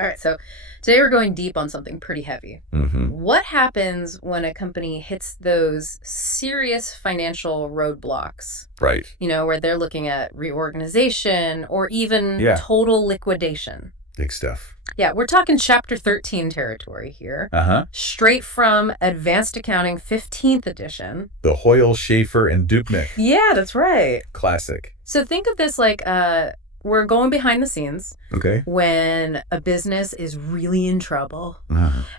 All right, so today we're going deep on something pretty heavy. Mm-hmm. What happens when a company hits those serious financial roadblocks? Right. Where they're looking at reorganization or even Yeah. total liquidation. Big stuff. Yeah, we're talking Chapter 13 territory here. Uh-huh. Straight from Advanced Accounting 15th edition. The Hoyle, Schaefer, and Dupnick. Yeah, that's right. Classic. So think of this like we're going behind the scenes. Okay. When a business is really in trouble,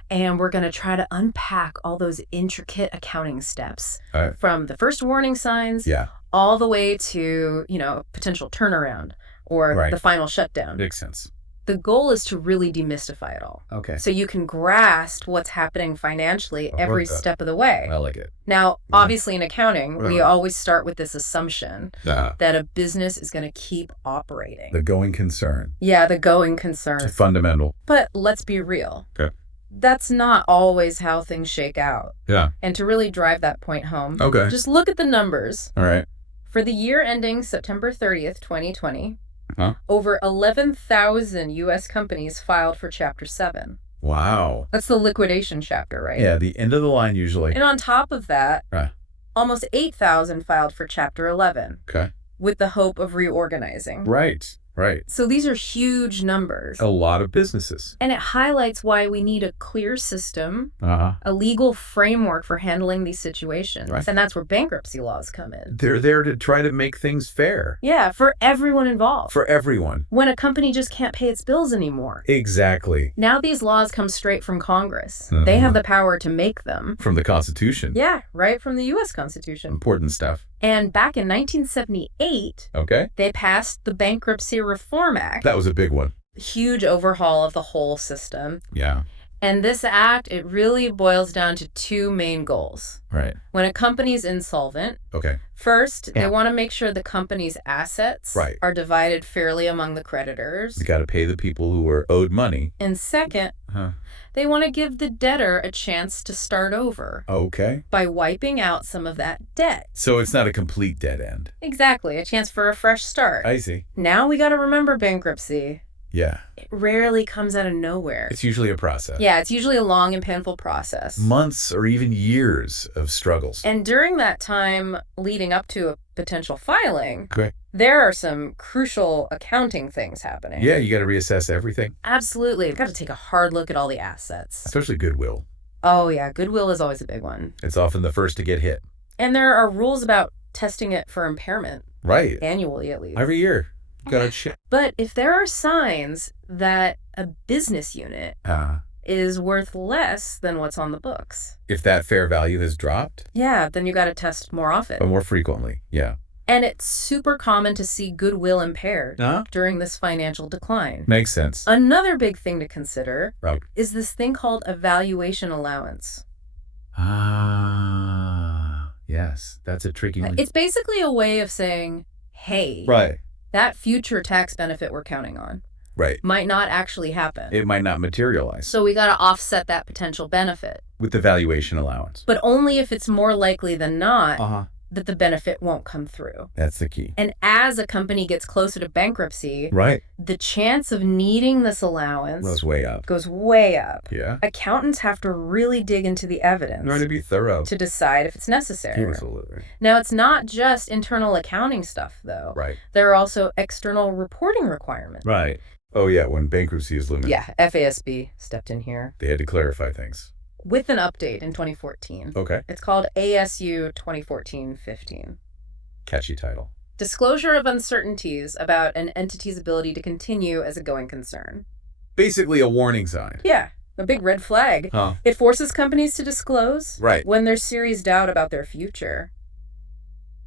and we're going to try to unpack all those intricate accounting steps from the first warning signs all the way to, potential turnaround or the final shutdown. Makes sense. The goal is to really demystify it all. Okay. So you can grasp what's happening financially every step of the way. I like it. Now, obviously in accounting, we always start with this assumption that a business is going to keep operating. The going concern. Yeah, the going concern. It's fundamental. But let's be real. Okay. That's not always how things shake out. Yeah. And to really drive that point home, just look at the numbers. All right. For the year ending September 30th, 2020, over 11,000 U.S. companies filed for Chapter 7. Wow. That's the liquidation chapter, right? Yeah, the end of the line usually. And on top of that, almost 8,000 filed for Chapter 11. Okay. With the hope of reorganizing. Right. So these are huge numbers. A lot of businesses. And it highlights why we need a clear system, a legal framework for handling these situations. Right. And that's where bankruptcy laws come in. They're there to try to make things fair. Yeah, for everyone involved. For everyone. When a company just can't pay its bills anymore. Exactly. Now these laws come straight from Congress. They have the power to make them. From the Constitution. Yeah, right from the U.S. Constitution. Important stuff. And back in 1978, they passed the Bankruptcy Reform Act. That was a big one. Huge overhaul of the whole system. Yeah. And this act, it really boils down to two main goals. Right. When a company's insolvent, first, they want to make sure the company's assets are divided fairly among the creditors. You got to pay the people who were owed money. And second, they want to give the debtor a chance to start over. By wiping out some of that debt. So it's not a complete dead end. Exactly. A chance for a fresh start. I see. Now we got to remember bankruptcy. Yeah. It rarely comes out of nowhere. It's usually a process. Yeah, it's usually a long and painful process. Months or even years of struggles. And during that time leading up to a potential filing, there are some crucial accounting things happening. Yeah, you got to reassess everything. Absolutely. You've got to take a hard look at all the assets. Especially goodwill. Oh, yeah. Goodwill is always a big one. It's often the first to get hit. And there are rules about testing it for impairment. Right. Annually, at least. Every year. Gotta check. But if there are signs that a business unit is worth less than what's on the books. If that fair value has dropped? Yeah, then you got to test more often. But more frequently, yeah. And it's super common to see goodwill impaired during this financial decline. Makes sense. Another big thing to consider is this thing called a valuation allowance. Yes, that's a tricky one. It's basically a way of saying, hey, that future tax benefit we're counting on might not actually happen. It might not materialize. So we got to offset that potential benefit. With the valuation allowance. But only if it's more likely than not that the benefit won't come through. That's the key. And as a company gets closer to bankruptcy, the chance of needing this allowance goes way up. Yeah. Accountants have to really dig into the evidence. They're going to be thorough. To decide if it's necessary. Absolutely. Now, it's not just internal accounting stuff, though. There are also external reporting requirements. Oh, yeah, when bankruptcy is looming. Yeah, FASB stepped in here. They had to clarify things. With an update in 2014. It's called ASU 2014-15. Catchy title. Disclosure of uncertainties about an entity's ability to continue as a going concern. Basically a warning sign. Yeah, a big red flag. It forces companies to disclose when there's serious doubt about their future.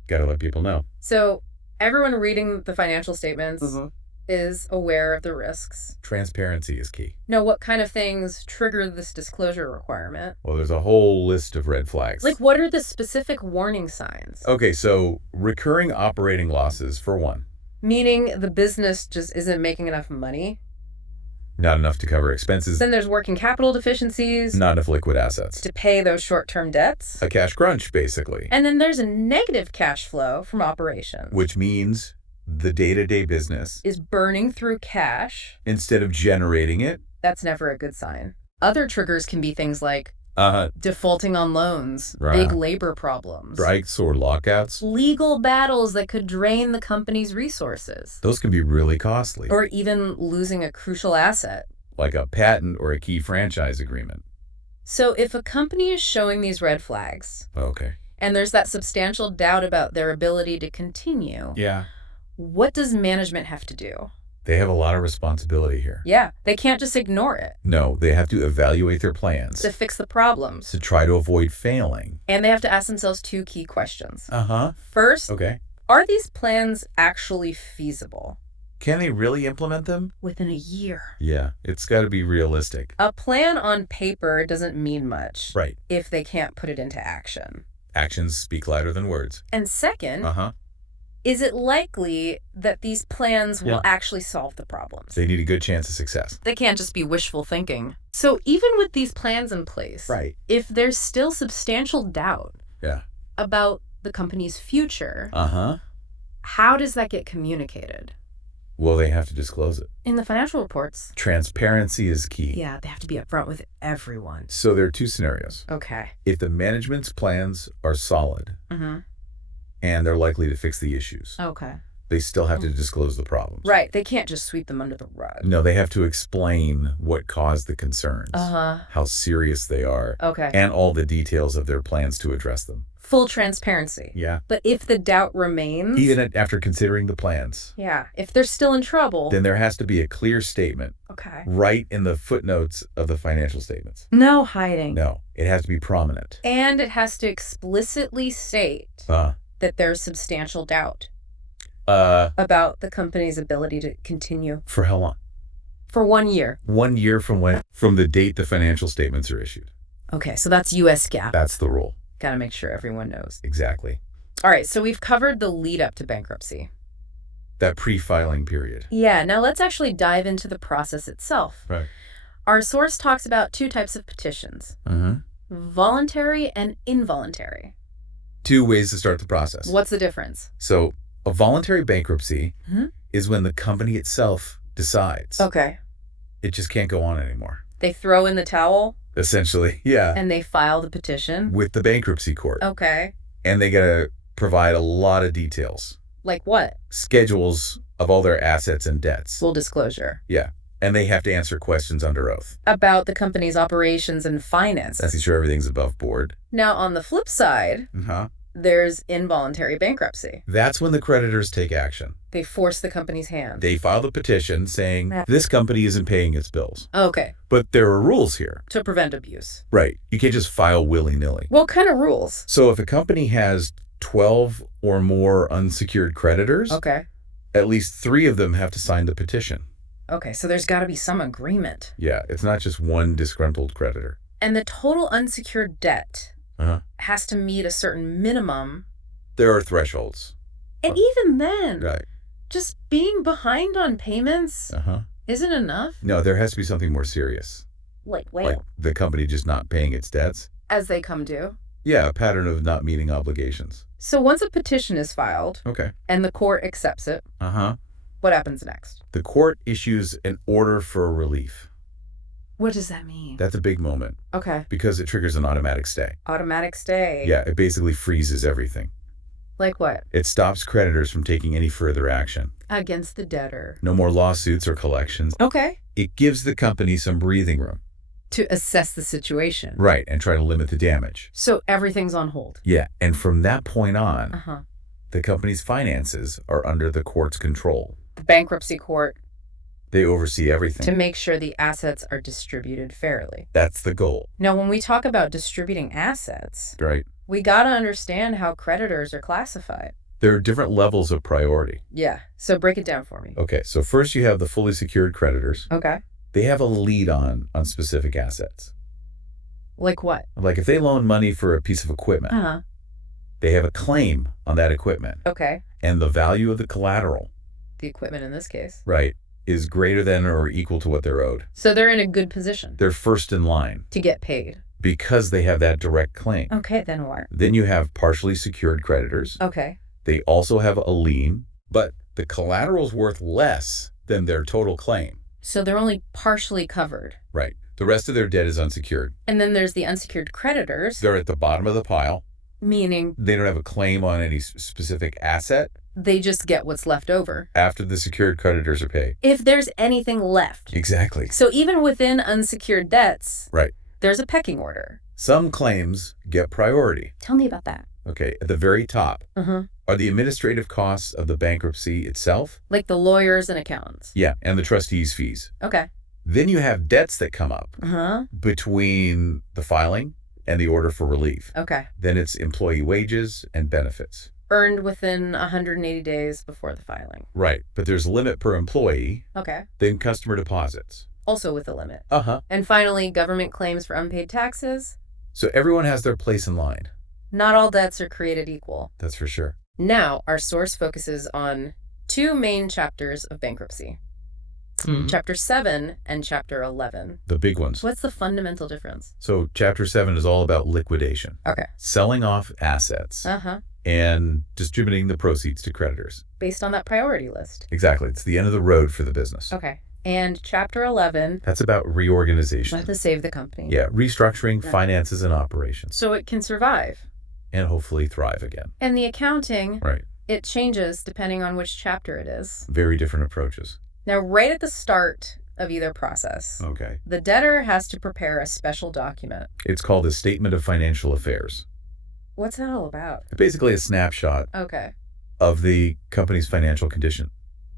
Gotta let people know. So everyone reading the financial statements is aware of the risks. Transparency is key. Now, what kind of things trigger this disclosure requirement? Well, there's a whole list of red flags. Like, what are the specific warning signs? Okay, so recurring operating losses, for one. Meaning the business just isn't making enough money? Not enough to cover expenses. Then there's working capital deficiencies. Not enough liquid assets. To pay those short-term debts. A cash crunch, basically. And then there's a negative cash flow from operations. Which means the day-to-day business is burning through cash instead of generating it That's never a good sign. Other triggers can be things like defaulting on loans, big labor problems, strikes or lockouts, legal battles that could drain the company's resources. Those can be really costly. Or even losing a crucial asset. Like a patent or a key franchise agreement. So if a company is showing these red flags, and there's that substantial doubt about their ability to continue, what does management have to do? They have a lot of responsibility here. Yeah, they can't just ignore it. No, they have to evaluate their plans. To fix the problems. To try to avoid failing. And they have to ask themselves 2 key questions. First, are these plans actually feasible? Can they really implement them? Within a year. Yeah, it's got to be realistic. A plan on paper doesn't mean much. Right. If they can't put it into action. Actions speak louder than words. And second, is it likely that these plans will actually solve the problems? They need a good chance of success. They can't just be wishful thinking. So even with these plans in place, if there's still substantial doubt about the company's future, how does that get communicated? Well, they have to disclose it. In the financial reports. Transparency is key. Yeah, they have to be upfront with everyone. So there are 2 scenarios. Okay. If the management's plans are solid and they're likely to fix the issues, they still have to disclose the problems. Right. They can't just sweep them under the rug. No, they have to explain what caused the concerns, how serious they are, and all the details of their plans to address them. Full transparency. Yeah. But if the doubt remains... Even after considering the plans. Yeah. If they're still in trouble... Then there has to be a clear statement. Right in the footnotes of the financial statements. No hiding. No. It has to be prominent. And it has to explicitly state that there's substantial doubt about the company's ability to continue. For how long? For 1 year. 1 year from when? From the date the financial statements are issued. Okay, so that's U.S. GAAP. That's the rule. Got to make sure everyone knows. Exactly. All right, so we've covered the lead up to bankruptcy. That pre-filing period. Yeah, now let's actually dive into the process itself. Right. Our source talks about 2 types of petitions. Voluntary and involuntary. 2 ways to start the process. What's the difference? So a voluntary bankruptcy is when the company itself decides. It just can't go on anymore. They throw in the towel? Essentially, yeah. And they file the petition? With the bankruptcy court. And they got to provide a lot of details. Like what? Schedules of all their assets and debts. Full disclosure. Yeah. And they have to answer questions under oath. About the company's operations and finances. Making sure everything's above board. Now, on the flip side, there's involuntary bankruptcy. That's when the creditors take action. They force the company's hand. They file the petition saying, this company isn't paying its bills. But there are rules here. To prevent abuse. Right. You can't just file willy-nilly. What kind of rules? So if a company has 12 or more unsecured creditors, at least 3 of them have to sign the petition. So there's got to be some agreement. Yeah, it's not just one disgruntled creditor. And the total unsecured debt has to meet a certain minimum. There are thresholds. And even then, just being behind on payments isn't enough? No, there has to be something more serious. Like the company just not paying its debts. As they come due? Yeah, a pattern of not meeting obligations. So once a petition is filed, and the court accepts it, what happens next? The court issues an order for relief. What does that mean? That's a big moment. Because it triggers an automatic stay. Automatic stay? Yeah, it basically freezes everything. Like what? It stops creditors from taking any further action. Against the debtor. No more lawsuits or collections. It gives the company some breathing room. To assess the situation. Right, and try to limit the damage. So everything's on hold. Yeah, and from that point on, the company's finances are under the court's control. The bankruptcy court. They oversee everything. To make sure the assets are distributed fairly. That's the goal. Now, when we talk about distributing assets, we got to understand how creditors are classified. There are different levels of priority. Yeah, so break it down for me. So first you have the fully secured creditors. They have a lead on specific assets. Like what? Like if they loan money for a piece of equipment, they have a claim on that equipment. And the value of the collateral. The equipment in this case. Is greater than or equal to what they're owed. So they're in a good position. They're first in line. To get paid. Because they have that direct claim. Then what? Then you have partially secured creditors. They also have a lien, but the collateral's worth less than their total claim. So they're only partially covered. Right. The rest of their debt is unsecured. And then there's the unsecured creditors. They're at the bottom of the pile. Meaning? They don't have a claim on any specific asset. They just get what's left over. After the secured creditors are paid. If there's anything left. Exactly. So even within unsecured debts, right, there's a pecking order. Some claims get priority. Tell me about that. Okay, at the very top are the administrative costs of the bankruptcy itself. Like the lawyers and accountants. Yeah, and the trustees' fees. Okay. Then you have debts that come up between the filing and the order for relief. Okay. Then it's employee wages and benefits. Earned within 180 days before the filing. Right, but there's a limit per employee. Okay. Then customer deposits. Also with a limit. And finally, government claims for unpaid taxes. So everyone has their place in line. Not all debts are created equal. That's for sure. Now, our source focuses on two main chapters of bankruptcy. Chapter 7 and Chapter 11. The big ones. What's the fundamental difference? So Chapter 7 is all about liquidation. Okay. Selling off assets. And distributing the proceeds to creditors. Based on that priority list. Exactly. It's the end of the road for the business. Okay. And Chapter 11. That's about reorganization. To save the company. Yeah, restructuring finances and operations. So it can survive. And hopefully thrive again. And the accounting. Right. It changes depending on which chapter it is. Very different approaches. Now, right at the start of either process, the debtor has to prepare a special document. It's called a Statement of Financial Affairs. What's that all about? Basically a snapshot of the company's financial condition.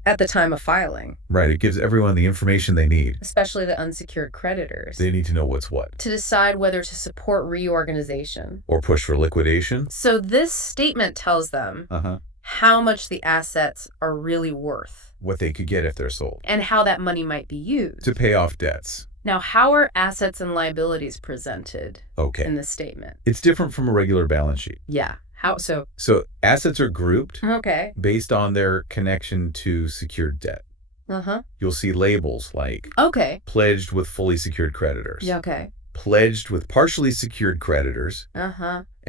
At the time of filing. Right. It gives everyone the information they need. Especially the unsecured creditors. They need to know what's what. To decide whether to support reorganization. Or push for liquidation. So this statement tells them how much the assets are really worth. What they could get if they're sold. And how that money might be used. To pay off debts. Now, how are assets and liabilities presented in the statement? It's different from a regular balance sheet. Yeah. How so? So assets are grouped based on their connection to secured debt. You'll see labels like pledged with fully secured creditors. Pledged with partially secured creditors.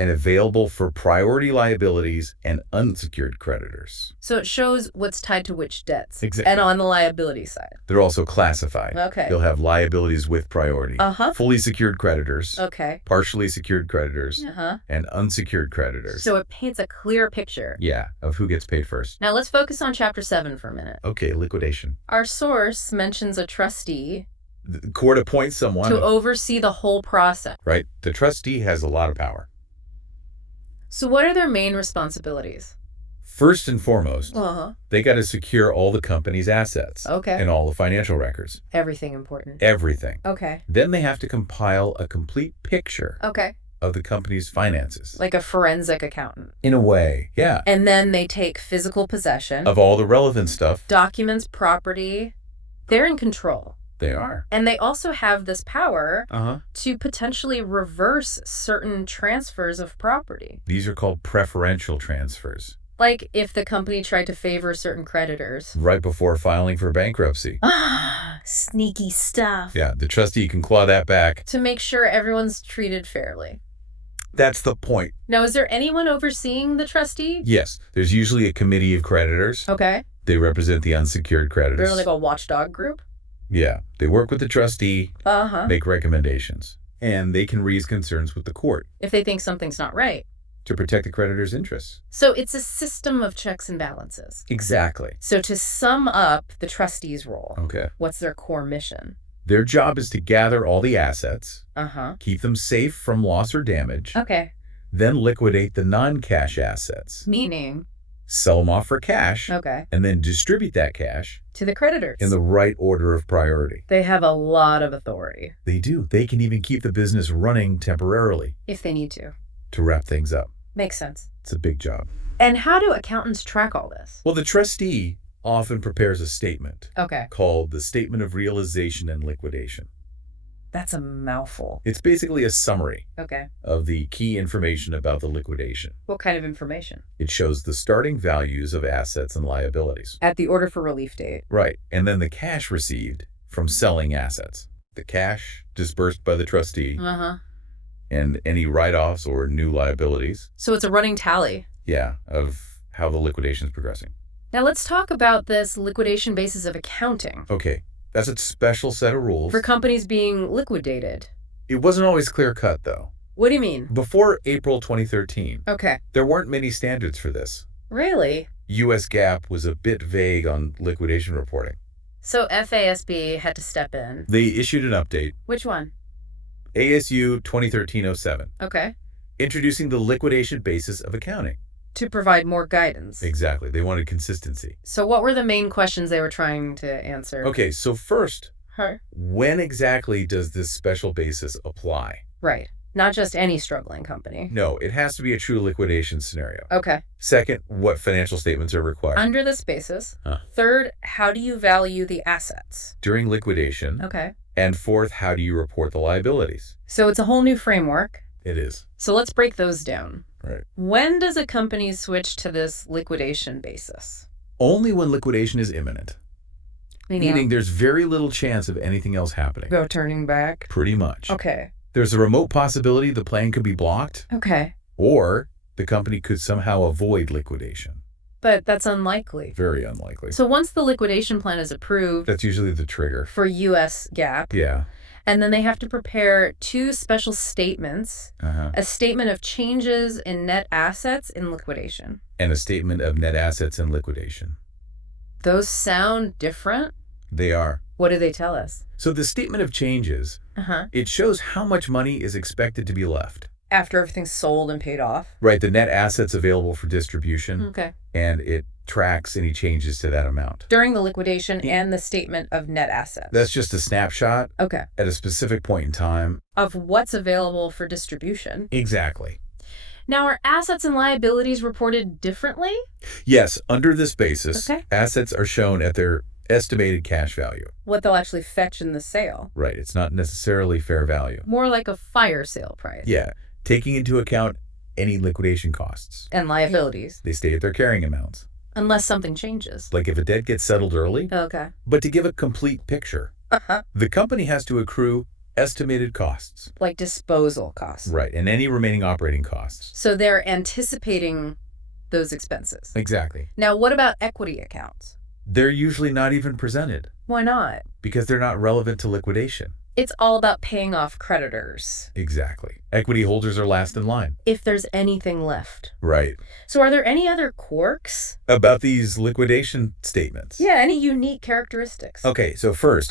And available for priority liabilities and unsecured creditors. So it shows what's tied to which debts. Exactly. And on the liability side. They're also classified. You'll have liabilities with priority. Fully secured creditors. Partially secured creditors. And unsecured creditors. So it paints a clear picture. Yeah, of who gets paid first. Now let's focus on Chapter 7 for a minute. Okay, liquidation. Our source mentions a trustee. The court appoints someone to oversee the whole process. Right. The trustee has a lot of power. So what are their main responsibilities? First and foremost, they got to secure all the company's assets. And all the financial records. Everything important. Everything. Okay. Then they have to compile a complete picture of the company's finances. Like a forensic accountant. In a way, yeah. And then they take physical possession. Of all the relevant stuff. Documents, property. They're in control. They are. And they also have this power to potentially reverse certain transfers of property. These are called preferential transfers. Like if the company tried to favor certain creditors. Right before filing for bankruptcy. Sneaky stuff. Yeah, the trustee can claw that back. To make sure everyone's treated fairly. That's the point. Now, is there anyone overseeing the trustee? Yes. There's usually a committee of creditors. They represent the unsecured creditors. They're like a watchdog group? Yeah, they work with the trustee, make recommendations, and they can raise concerns with the court. If they think something's not right. To protect the creditor's interests. So it's a system of checks and balances. Exactly. So to sum up the trustee's role, what's their core mission? Their job is to gather all the assets, keep them safe from loss or damage, then liquidate the non-cash assets. Meaning? Sell them off for cash, and then distribute that cash to the creditors in the right order of priority. They have a lot of authority. They do. They can even keep the business running temporarily. If they need to. To wrap things up. Makes sense. It's a big job. And how do accountants track all this? Well, the trustee often prepares a statement called the Statement of Realization and Liquidation. That's a mouthful. It's basically a summary of the key information about the liquidation. What kind of information? It shows the starting values of assets and liabilities. At the order for relief date. Right. And then the cash received from selling assets. The cash disbursed by the trustee. And any write-offs or new liabilities. So it's a running tally. Yeah, of how the liquidation is progressing. Now let's talk about this liquidation basis of accounting. Okay. That's a special set of rules. For companies being liquidated. It wasn't always clear-cut, though. What do you mean? Before April 2013, there weren't many standards for this. Really? U.S. GAAP was a bit vague on liquidation reporting. So FASB had to step in. They issued an update. Which one? ASU 2013-07. Okay. Introducing the liquidation basis of accounting. To provide more guidance. Exactly. They wanted consistency. So what were the main questions they were trying to answer? Okay, so first, when exactly does this special basis apply? Right. Not just any struggling company. No, it has to be a true liquidation scenario. Okay. Second, what financial statements are required? Under this basis. Third, how do you value the assets? During liquidation. Okay. And fourth, how do you report the liabilities? So it's a whole new framework. It is. So let's break those down. Right. When does a company switch to this liquidation basis? Only when liquidation is imminent. Meaning there's very little chance of anything else happening. No turning back? Pretty much. Okay. There's a remote possibility the plan could be blocked. Okay. Or the company could somehow avoid liquidation. But that's unlikely. Very unlikely. So once the liquidation plan is approved... That's usually the trigger. For U.S. GAAP. Yeah. And then they have to prepare two special statements. A statement of changes in net assets in liquidation. And a statement of net assets in liquidation. Those sound different? They are. What do they tell us? So the statement of changes, it shows how much money is expected to be left. After everything's sold and paid off? Right, the net assets available for distribution. Okay. And it tracks any changes to that amount. During the liquidation and the statement of net assets. That's just a snapshot. Okay. At a specific point in time. Of what's available for distribution. Exactly. Now, are assets and liabilities reported differently? Yes, under this basis, assets are shown at their estimated cash value. What they'll actually fetch in the sale. Right, it's not necessarily fair value. More like a fire sale price. Yeah, taking into account any liquidation costs. And liabilities. They stay at their carrying amounts. Unless something changes. Like if a debt gets settled early. Okay. But to give a complete picture, the company has to accrue estimated costs. Like disposal costs. Right, and any remaining operating costs. So they're anticipating those expenses. Exactly. Now, what about equity accounts? They're usually not even presented. Why not? Because they're not relevant to liquidation. It's all about paying off creditors. Exactly. Equity holders are last in line. If there's anything left. Right. So are there any other quirks? About these liquidation statements? Yeah, any unique characteristics? Okay, so first,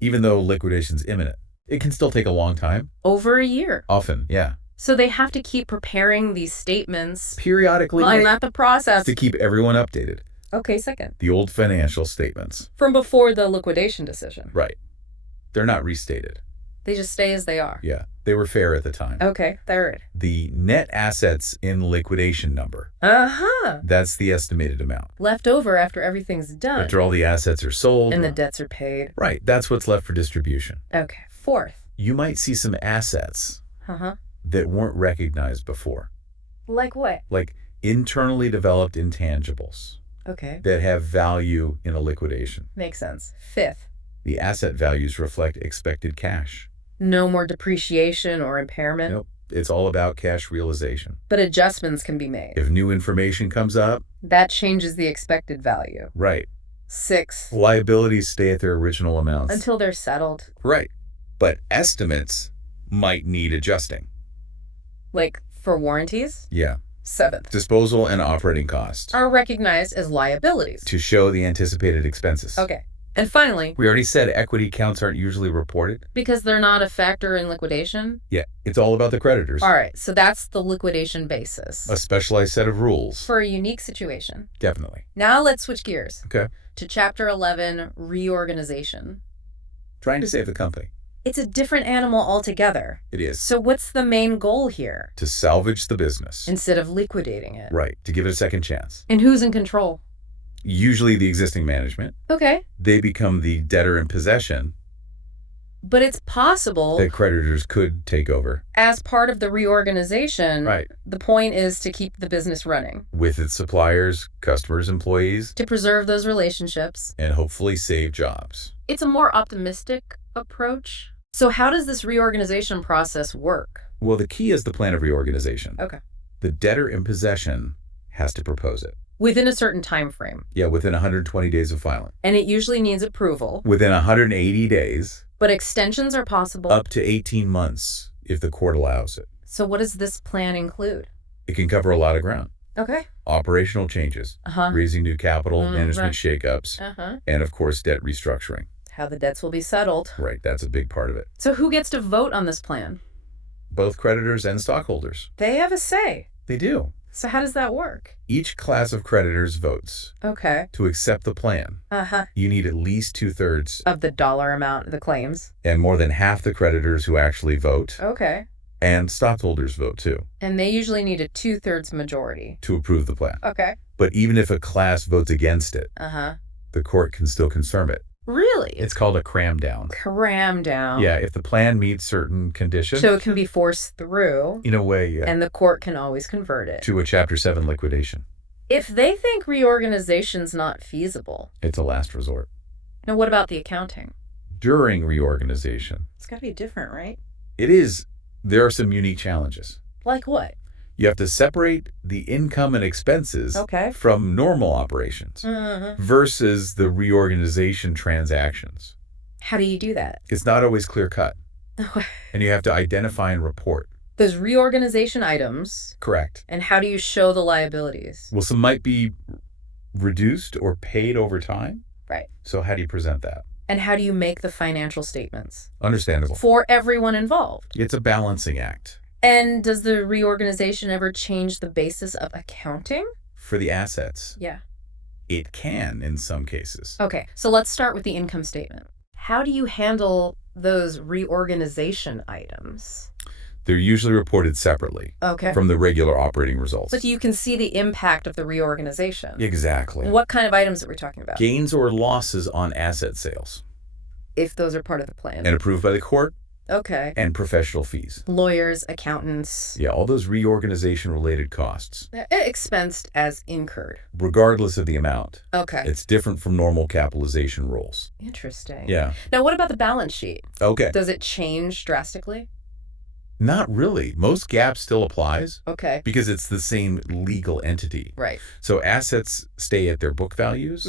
even though liquidation's imminent, it can still take a long time. Over a year. Often, yeah. So they have to keep preparing these statements. Periodically. Well, not the process. To keep everyone updated. Okay, second. The old financial statements. From before the liquidation decision. Right. They're not restated. They just stay as they are. Yeah, they were fair at the time. Okay, third. The net assets in liquidation number. That's the estimated amount. Left over after everything's done. After all the assets are sold. And the debts are paid. Right, that's what's left for distribution. Okay, fourth. You might see some assets that weren't recognized before. Like what? Like internally developed intangibles. Okay. That have value in a liquidation. Makes sense. Fifth. The asset values reflect expected cash. No more depreciation or impairment? Nope. It's all about cash realization. But adjustments can be made. If new information comes up. That changes the expected value. Right. Sixth. Liabilities stay at their original amounts. Until they're settled. Right. But estimates might need adjusting. Like for warranties? Yeah. Seventh. Disposal and operating costs. Are recognized as liabilities. To show the anticipated expenses. Okay. And finally, we already said equity accounts aren't usually reported. Because they're not a factor in liquidation? Yeah, it's all about the creditors. All right, so that's the liquidation basis. A specialized set of rules. For a unique situation. Definitely. Now let's switch gears. Okay. To Chapter 11, Reorganization. Trying to save the company. It's a different animal altogether. It is. So what's the main goal here? To salvage the business. Instead of liquidating it. Right, to give it a second chance. And who's in control? Usually the existing management. Okay. They become the debtor in possession. But it's possible that creditors could take over. As part of the reorganization, right. The point is to keep the business running. With its suppliers, customers, employees. To preserve those relationships. And hopefully save jobs. It's a more optimistic approach. So how does this reorganization process work? Well, the key is the plan of reorganization. Okay. The debtor in possession has to propose it. Within a certain time frame. Yeah, within 120 days of filing. And it usually needs approval. Within 180 days. But extensions are possible. Up to 18 months if the court allows it. So what does this plan include? It can cover a lot of ground. Okay. Operational changes, raising new capital, management shakeups, and of course, debt restructuring. How the debts will be settled. Right, that's a big part of it. So who gets to vote on this plan? Both creditors and stockholders. They have a say. They do. So how does that work? Each class of creditors votes. Okay. To accept the plan. You need at least 2/3 of the dollar amount of the claims. And more than half the creditors who actually vote. Okay. And stockholders vote too. And they usually need a 2/3 majority. To approve the plan. Okay. But even if a class votes against it, the court can still confirm it. Really? It's called a cram down. Cram down. Yeah, if the plan meets certain conditions. So it can be forced through. In a way, yeah. And the court can always convert it. To a Chapter 7 liquidation. If they think reorganization's not feasible. It's a last resort. Now what about the accounting? During reorganization. It's got to be different, right? It is. There are some unique challenges. Like what? You have to separate the income and expenses from normal operations versus the reorganization transactions. How do you do that? It's not always clear cut. And you have to identify and report. Those reorganization items. Correct. And how do you show the liabilities? Well, some might be reduced or paid over time. Right. So how do you present that? And how do you make the financial statements? Understandable. For everyone involved. It's a balancing act. And does the reorganization ever change the basis of accounting? For the assets. Yeah. It can in some cases. Okay, so let's start with the income statement. How do you handle those reorganization items? They're usually reported separately from the regular operating results. But you can see the impact of the reorganization. Exactly. What kind of items are we talking about? Gains or losses on asset sales. If those are part of the plan. And approved by the court. Okay. And professional fees. Lawyers, accountants. Yeah, all those reorganization-related costs. Expensed as incurred. Regardless of the amount. Okay. It's different from normal capitalization rules. Interesting. Yeah. Now, what about the balance sheet? Okay. Does it change drastically? Not really. Most GAAP still applies. Okay. Because it's the same legal entity. Right. So assets stay at their book values.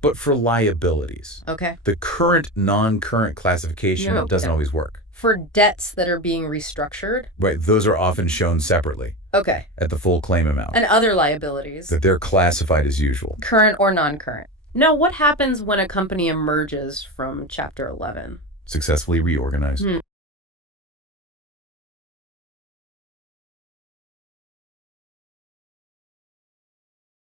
But for liabilities. Okay. The current non-current classification doesn't always work. For debts that are being restructured? Right. Those are often shown separately. Okay. At the full claim amount. And other liabilities? That they're classified as usual. Current or non-current. Now, what happens when a company emerges from Chapter 11? Successfully reorganized.